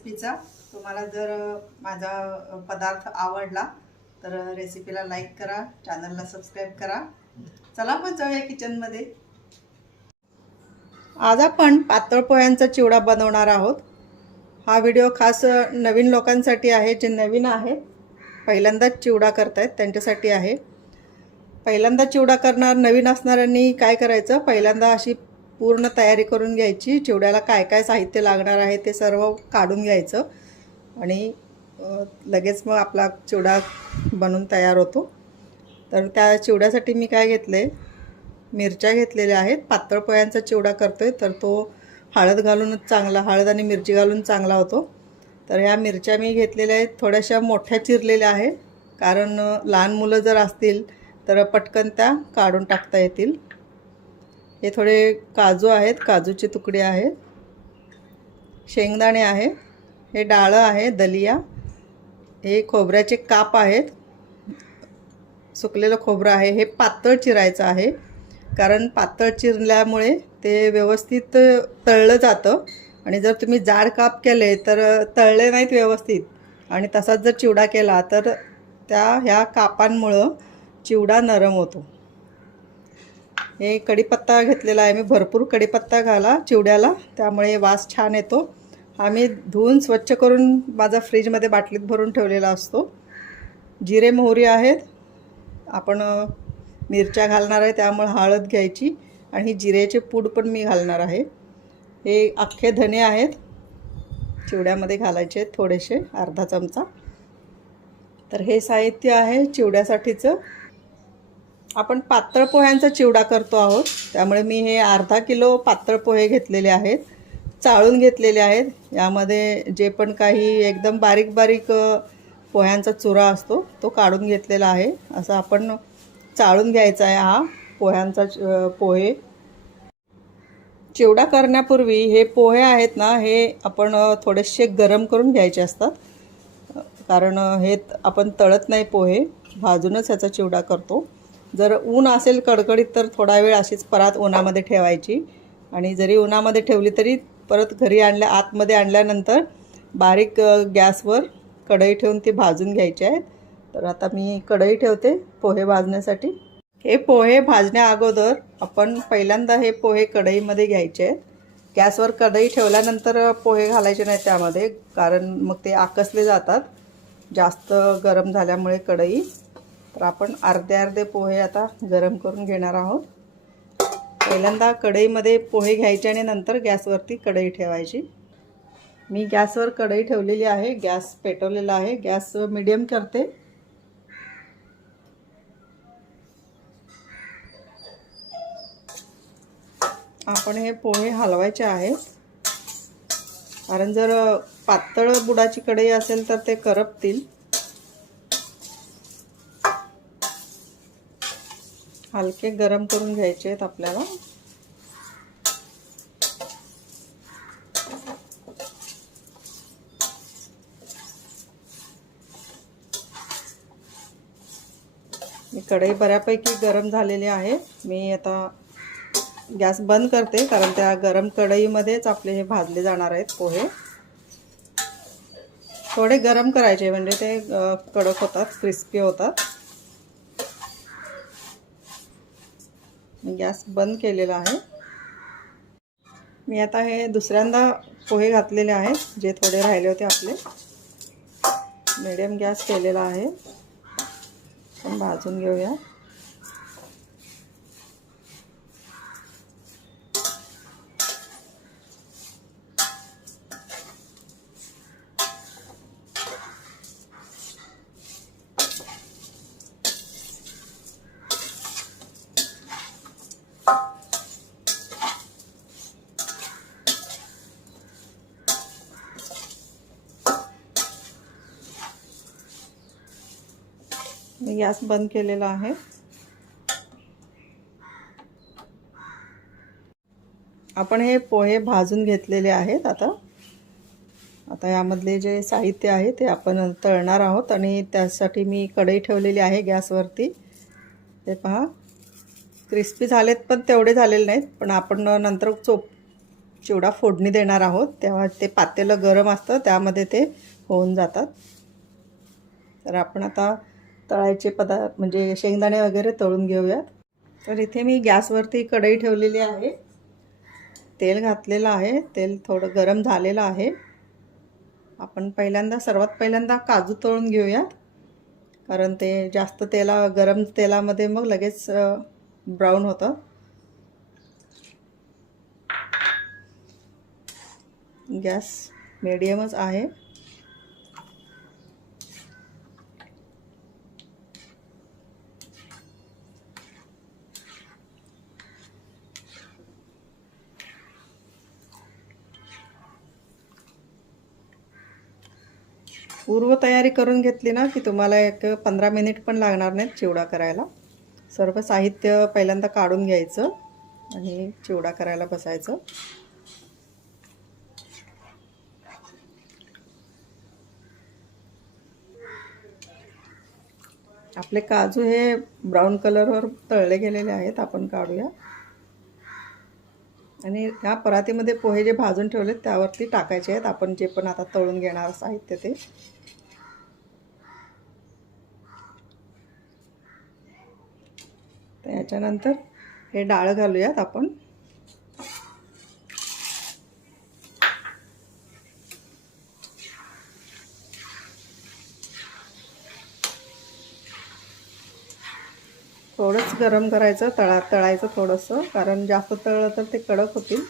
रेसिपीचा. तुम्हाला जर माझा पदार्थ आवडला तर रेसिपीला लाईक करा चॅनलला सबस्क्राईब करा. चला मग जाऊया किचनमध्ये आज आपण पातळ पोह्यांचा चिवडा बनवणार आहोत. हा व्हिडिओ खास नवीन लोकांसाठी आहे जे नवीन आहेत. पहिल्यांदाच चिवडा करतायत त्यांच्यासाठी आहे. पहिल्यांदा चिवडा करणार नवीन असणाऱ्यांनी काय करायचं? पहिल्यांदा अशी पूर्ण तयारी करून घ्यायची चिवड्याला काय काय साहित्य लागणार आहे ते सर्व काढून घ्यायचं. आणि लगेच मग आपला चिवडा बनून तयार होतो. तर त्या चिवड्यासाठी मी काय घेतलं आहे मिरच्या घेतलेल्या आहेत. पातळ पोह्यांचा चिवडा करतो आहे तर तो हळद घालूनच चांगला हळद आणि मिरची घालून चांगला होतो. तर ह्या मिरच्या मी घेतलेल्या आहेत थोड्याशा मोठ्या चिरलेल्या आहे कारण लहान मुलं जर असतील तर पटकन त्या काढून टाकता येतील. हे थोडे काजू आहेत काजूचे तुकडे आहेत. शेंगदाणे आहे हे डाळं आहे दलिया. हे खोबऱ्याचे काप आहेत. सुकलेलं खोबरं आहे. हे पातळ चिरायचं आहे. कारण पातळ चिरल्यामुळे ते व्यवस्थित तळलं जातं. आणि जर तुम्ही जाड काप केले तर तळले नाहीत व्यवस्थित. आणि तसाच जर चिवडा केला तर त्या ह्या कापांमुळं चिवडा नरम होतो. हे कढीपत्ता घेतलेला आहे मी. भरपूर कढीपत्ता घाला चिवड्याला. त्यामुळे वास छान येतो. आम्ही धुवून स्वच्छ करून माझा फ्रीजमध्ये बाटलीत भरून ठेवलेला असतो. जिरे मोहरी आहेत. आपण मिरच्या घालणार आहे त्यामुळे हळद घ्यायची. आणि ही जिऱ्याचे पूड पण मी घालणार आहे. हे अख्खे धने आहेत. चिवड्यामध्ये घालायचे थोडेसे अर्धा चमचा. तर हे साहित्य आहे चिवड्यासाठीचं. आपण पातळ पोह्यांचा चिवडा करतो आहोत. त्यामुळे मी हे अर्धा किलो पातळ पोहे घेतलेले आहेत. चाळून घेतलेले आहेत. यामध्ये जे पण काही एकदम बारीक बारीक पोह्यांचा चुरा असतो तो काढून घेतलेला आहे. असं आपण चाळून घ्यायचा आहे हा पोह्यांचा पोहे. चिवडा करण्यापूर्वी हे पोहे आहेत ना हे आपण थोडेसे गरम करून घ्यायचे असतात. कारण हे आपण तळत नाही पोहे. भाजूनच ह्याचा चिवडा करतो. जर ऊन असेल कडकडीत तर थोडा वेळ अशीच परत उन्हामध्ये ठेवायची. आणि जरी उन्हामध्ये ठेवली तरी परत घरी आणल्या आतमध्ये आणल्यानंतर बारीक गॅसवर कढई ठेवून ती भाजून घ्यायची आहेत. तर आता मी कढई ठेवते पोहे भाजण्यासाठी. हे पोहे भाजण्या अगोदर आपण पहिल्यांदा हे पोहे कढईमध्ये घ्यायचे आहेत. गॅसवर कढई ठेवल्यानंतर पोहे घालायचे नाही त्यामध्ये कारण मग ते आकसले जातात. जास्त गरम झाल्यामुळे कढई तर आपण अर्धे अर्धे पोहे आता गरम करून घेणार आहोत. पहिल्यांदा कढईमध्ये पोहे घ्यायचे आणि नंतर गॅसवरती कढई ठेवायची. मी गॅसवर कढई ठेवलेली आहे गॅस पेटवलेला आहे गॅस मिडियम करते. आपण हे पोहे हलवायचे आहेत. कारण जर पातळ बुडाची कढई असेल तर ते करपतील. हलके गरम करून घ्यायचे आहेत आपल्याला. कढई बऱ्यापैकी गरम झालेली आहे. मी आता गॅस बंद करते कारण त्या गरम कढईमध्येच आपले हे भाजले जाणार आहेत पोहे. थोडे गरम करायचे म्हणजे ते कडक होतात क्रिस्पी होतात. मी गॅस बंद केलेला आहे. मी आता हे दुसऱ्यांदा पोहे घातलेले आहेत जे थोडे राहिले होते आपले. मिडियम गॅस केलेला आहे. पण भाजून घेऊया. मी गॅस बंद केलेला आहे. आपण हे पोहे भाजून घेतलेले आहेत आता. आता यामधले जे साहित्य आहे ते आपण तळणार आहोत आणि त्यासाठी मी कढई ठेवलेली आहे गॅसवरती. ते पहा. क्रिस्पी झालेत पण तेवढे झालेले नाहीत पण आपण नंतर चोप चिवडा फोडणी देणार आहोत. तेव्हा ते पातेलं गरम असतं त्यामध्ये ते होऊन जातात. तर आपण आता तळायचे पदार्थ म्हणजे शेंगदाणे वगैरे तळून घेऊयात. तर इथे मी गॅसवरती कढई ठेवलेली आहे. तेल घातलेलं आहे. तेल थोडं गरम झालेलं आहे. आपण पहिल्यांदा सर्वात पहिल्यांदा काजू तळून घेऊयात. कारण ते जास्त तेला गरम तेलामध्ये मग लगेच ब्राऊन होतं. गॅस मिडियमच आहे. पूर्वतयारी करून घेतली ना की तुम्हाला एक पंधरा मिनिट पण लागणार नाहीत चिवडा करायला. सर्व साहित्य पहिल्यांदा काढून घ्यायचं आणि चिवडा करायला बसायचं. आपले काजू हे ब्राऊन कलरवर तळले गेलेले आहेत आपण काढूया. आणि ह्या परातीमध्ये पोहे जे भाजून ठेवलेत त्यावरती टाकायचे आहेत आपण जे पण आता तळून घेणार साहित्य ते. त्याच्यानंतर हे डाळ घालूयात आपण. थोडंच गरम करायचं तळा तळायचं थोडंसं कारण जास्त तळलं तर ते कडक होतील.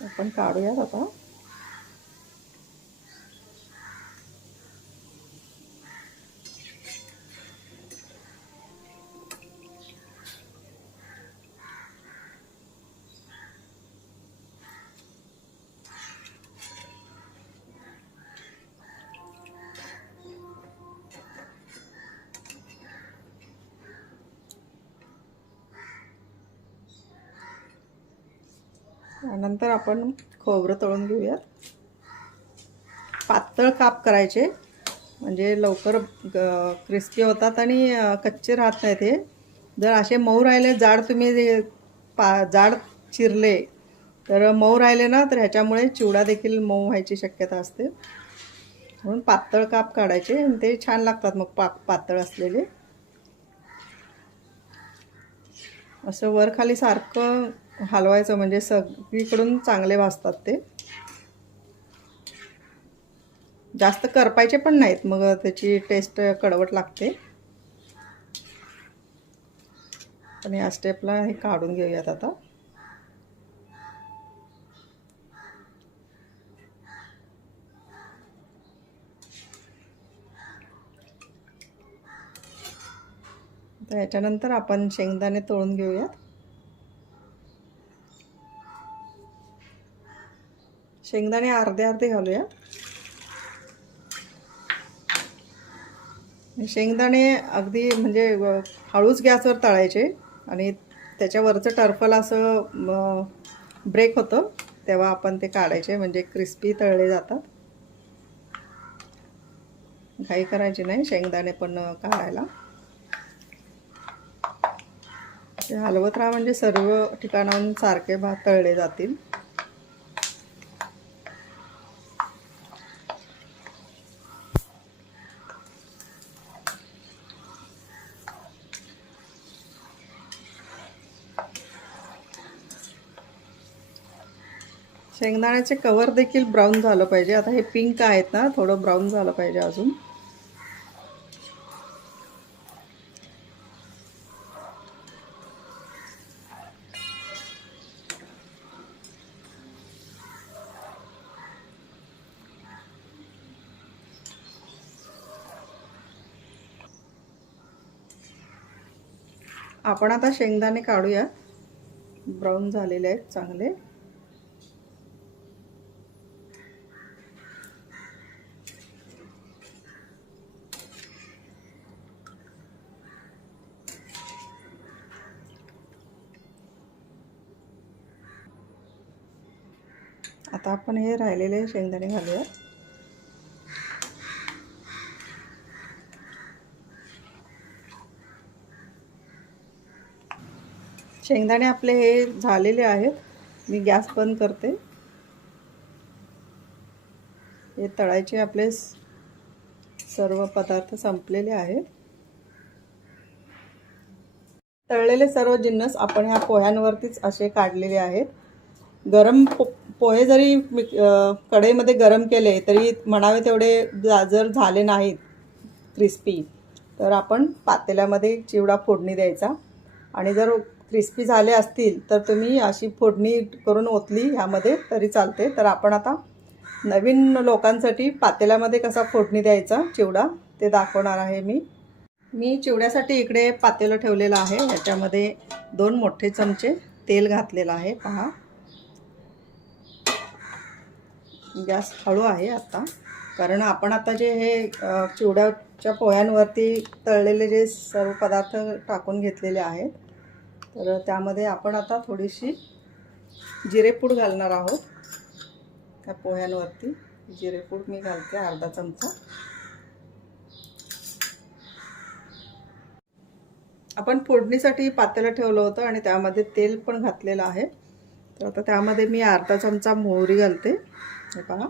आपण काढूयात आता. नंतर आपण खोबरं तळून घेऊयात. पातळ काप करायचे. म्हणजे लवकर क्रिस्पी होतात आणि कच्चे राहत नाहीत हे. जर असे मऊ राहिले जाड तुम्ही पा जाड चिरले तर मऊ राहिले ना तर ह्याच्यामुळे चिवडा देखील मऊ व्हायची शक्यता असते. म्हणून पातळ काप काढायचे आणि ते छान लागतात मग पा पातळ असलेले. असं वरखाली सारखं हलवायचं म्हणजे सगळीकडून चांगले भाजतात ते. जास्त करपायचे पण नाहीत मग त्याची टेस्ट कडवट लागते. पण या स्टेपला हे काढून घेऊयात आता याच्यानंतर आपण शेंगदाणे तळून घेऊयात. शेंगदाणे अर्धे अर्धे घालूया. शेंगदाणे अगदी म्हणजे हळूच गॅसवर तळायचे आणि त्याच्यावरचं टर्फल असं ब्रेक होतं तेव्हा आपण ते काढायचे म्हणजे क्रिस्पी तळले जातात. घाई करायची नाही शेंगदाणे पण काढायला. हलवत राहा म्हणजे सर्व ठिकाणाहून सारखे भात तळले जातील. शेंगदाण्याचे कवर देखील ब्राऊन झालं पाहिजे. आता हे पिंक आहेत ना थोडं ब्राऊन झालं पाहिजे अजून. आपण आता शेंगदाणे काढूया. ब्राऊन झालेले आहेत चांगले. आता आपण हे राहिलेले शेंगदाणे घालूयात. शेंगदाणे आपले हे झालेले आहेत. मी गॅस बंद करते. हे तळायचे आपले सर्व पदार्थ संपलेले आहेत. तळलेले सर्व जिन्नस आपण ह्या पोह्यांवरतीच असे काढलेले आहेत. गरम पो पोहे जरी मी कढईमध्ये गरम केले तरी म्हणावे तेवढे जर झाले नाहीत क्रिस्पी तर आपण पातेल्यामध्ये चिवडा फोडणी द्यायचा. आणि जर क्रिस्पी झाले असतील तर तुम्ही अशी फोडणी करून ओतली ह्यामध्ये तरी चालते. तर आपण आता नवीन लोकांसाठी पातेल्यामध्ये कसा फोडणी द्यायचा चिवडा ते दाखवणार आहे मी. मी चिवड्यासाठी इकडे पातेलं ठेवलेलं आहे. ह्याच्यामध्ये दोन मोठे चमचे तेल घातलेलं आहे. पहा. गॅस हळू आहे आता. कारण आपण आता जे हे चिवड्याच्या पोह्यांवरती तळलेले जे सर्व पदार्थ टाकून घेतलेले आहेत तर त्यामध्ये आपण आता थोडीशी जिरेपूड घालणार आहोत. त्या पोह्यांवरती जिरेपूड मी घालते अर्धा चमचा. आपण फोडणीसाठी पातेलं ठेवलं होतं आणि त्यामध्ये तेल पण घातलेलं आहे. तर आता त्यामध्ये मी अर्धा चमचा मोहरी घालते. हे पहा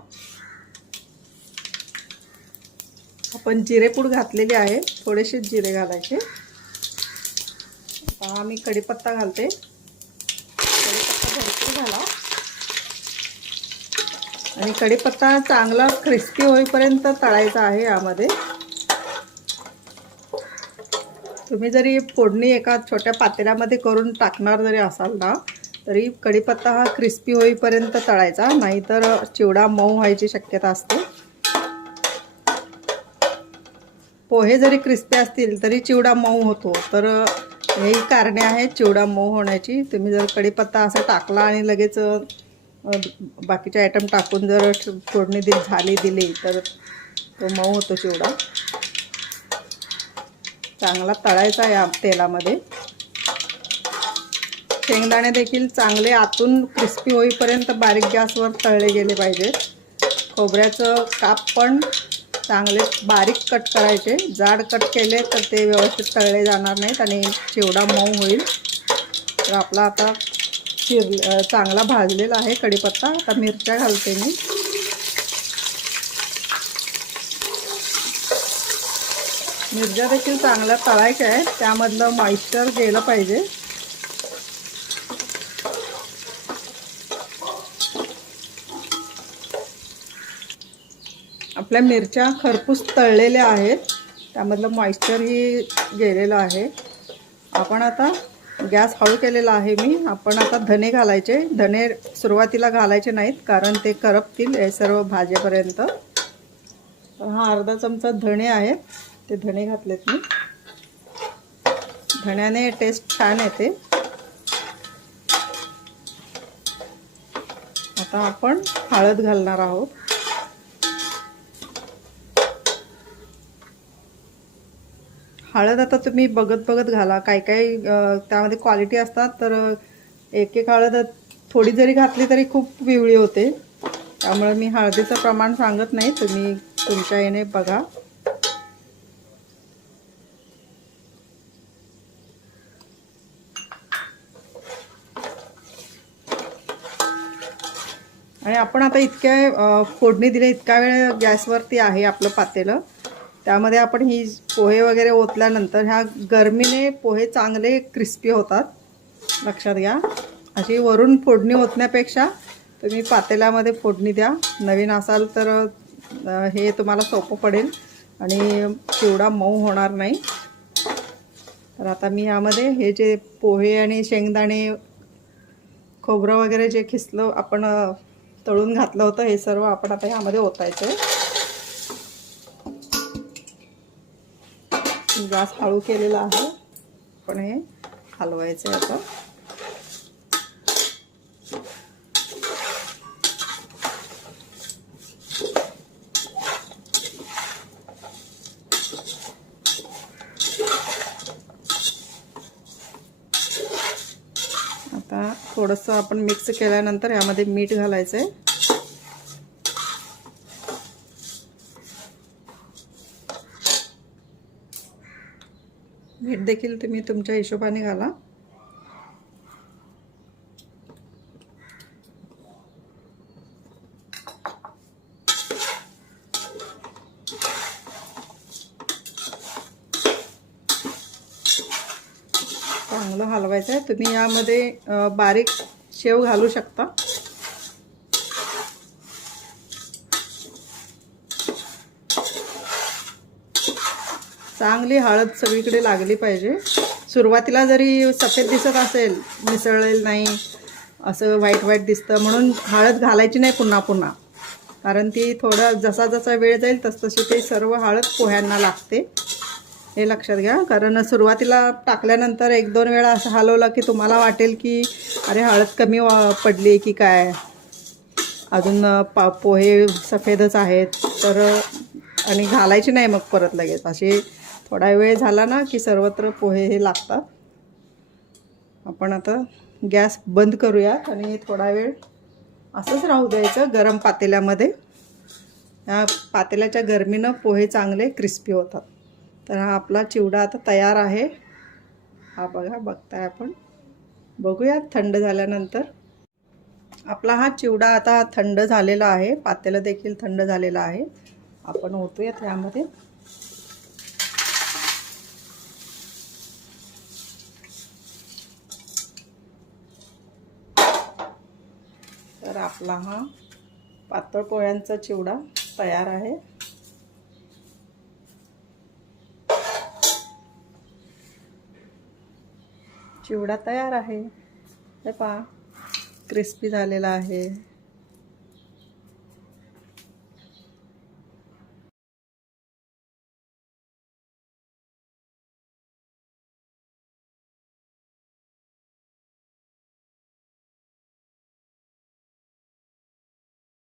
आपण जिरेपूड घातलेली आहे. थोडेसे जिरे घालायचे. पहा मी कढीपत्ता घालते. कढीपत्ता भरपूर घाला आणि कढीपत्ता चांगला क्रिस्पी होईपर्यंत तळायचा आहे यामध्ये. तुम्ही जरी फोडणी एका छोट्या पातेल्यामध्ये करून टाकणार जरी असाल ना तरी कढीपत्ता हा क्रिस्पी होईपर्यंत तळायचा नाहीतर चिवडा मऊ व्हायची शक्यता असते. पोहे जरी क्रिस्पी असतील तरी चिवडा मऊ होतो. तर हेही कारणे आहेत चिवडा मऊ होण्याची. तुम्ही जर कढीपत्ता असा टाकला आणि लगेच बाकीचे आयटम टाकून जर फोडणी दिली झाली दिली तर तो मऊ होतो चिवडा. चांगला तळायचा या तेलामध्ये. शेंगदाणे देखील चांगले आतून क्रिस्पी होईपर्यंत बारीक गॅसवर तळले गेले पाहिजेत खोबऱ्याचं काप पण चांगले बारीक कट करायचे. जाड कट केले तर ते व्यवस्थित तळले जाणार नाहीत आणि चिवडा मऊ होईल. तर आपला आता चिर चांगला भाजलेला आहे कढीपत्ता. आता मिरच्या घालते मी. मिरच्या देखील चांगल्या तळायच्या आहेत. त्यामधलं मॉइश्चर गेलं पाहिजे. आपल्या मिरच्या खरपूस तळलेल्या आहेत. त्यामधलं मॉइश्चरही गेलेलं आहे. आपण आता गॅस हळू केलेला आहे मी. आपण आता धने घालायचे. धने सुरुवातीला घालायचे नाहीत कारण ते करपतील हे सर्व भाजेपर्यंत. तर हा अर्धा चमचा धणे आहेत. ते धणे घातलेत मी. धण्याने टेस्ट छान येते. आता आपण हळद घालणार आहोत. हळद आता तुम्ही बघत बघत घाला. काही काही त्यामध्ये क्वालिटी असतात तर एक एक हळद थोडी जरी घातली तरी खूप पिवळी होते. त्यामुळे मी हळदीचं प्रमाण सांगत नाही. तुम्ही तुमच्या याने बघा. आणि आपण आता इतक्या फोडणी दिले इतका वेळ गॅसवरती आहे आपलं पातेलं. त्यामध्ये आपण ही पोहे वगैरे ओतल्यानंतर ह्या गरमीने पोहे चांगले क्रिस्पी होतात. लक्षात घ्या. अशी वरून फोडणी ओतण्यापेक्षा तुम्ही पातेल्यामध्ये फोडणी द्या. नवीन असाल तर हे तुम्हाला सोपं पडेल आणि चिवडा मऊ होणार नाही. तर आता मी यामध्ये हे जे पोहे आणि शेंगदाणे खोबरं वगैरे जे खिसलं आपण तळून घातलं होतं हे सर्व आपण आता ह्यामध्ये ओतायचं आहे गॅस हळू केलेला आहे. पण हे हलवायचं आहे आता. आता थोडंसं आपण मिक्स केल्यानंतर यामध्ये मीठ घालायचं आहे मीठ देखील तुम्ही तुमच्या हिशोबाने घाला. चांगलं हलवायचं आहे तुम्ही यामध्ये बारीक शेव घालू शकता. चांगली हळद सगळीकडे लागली पाहिजे. सुरुवातीला जरी सफेद दिसत असेल मिसळेल नाही असं व्हाईट व्हाईट दिसतं म्हणून हळद घालायची नाही पुन्हा पुन्हा. कारण ती थोडा जसा जसा वेळ जाईल तसतशी ते सर्व हळद पोह्यांना लागते. हे लक्षात घ्या. कारण सुरुवातीला टाकल्यानंतर एक दोन वेळा असं हलवलं की तुम्हाला वाटेल की अरे हळद कमी पडली की काय? अजून पा पोहे सफेदच आहेत. तर आणि घालायची नाही मग परत लगेच. असे थोडा वेळ झाला ना की सर्वत्र पोहे हे लागतात. आपण आता गॅस बंद करूयात आणि थोडा वेळ असंच राहू द्यायचं गरम पातेल्यामध्ये. या पातेल्याच्या गरमीनं पोहे चांगले क्रिस्पी होतात. तर हा आपला चिवडा आता तयार आहे. हा बघा बघताय आपण. बघूयात थंड झाल्यानंतर. आपला हा चिवडा आता थंड झालेला आहे. पातेलं देखील थंड झालेलं आहे. आपण ओतूयात यामध्ये. तर आपला हा पातळ पोह्यांचा चिवडा तयार आहे. चिवडा तयार आहे. हे पहा क्रिस्पी झालेला आहे.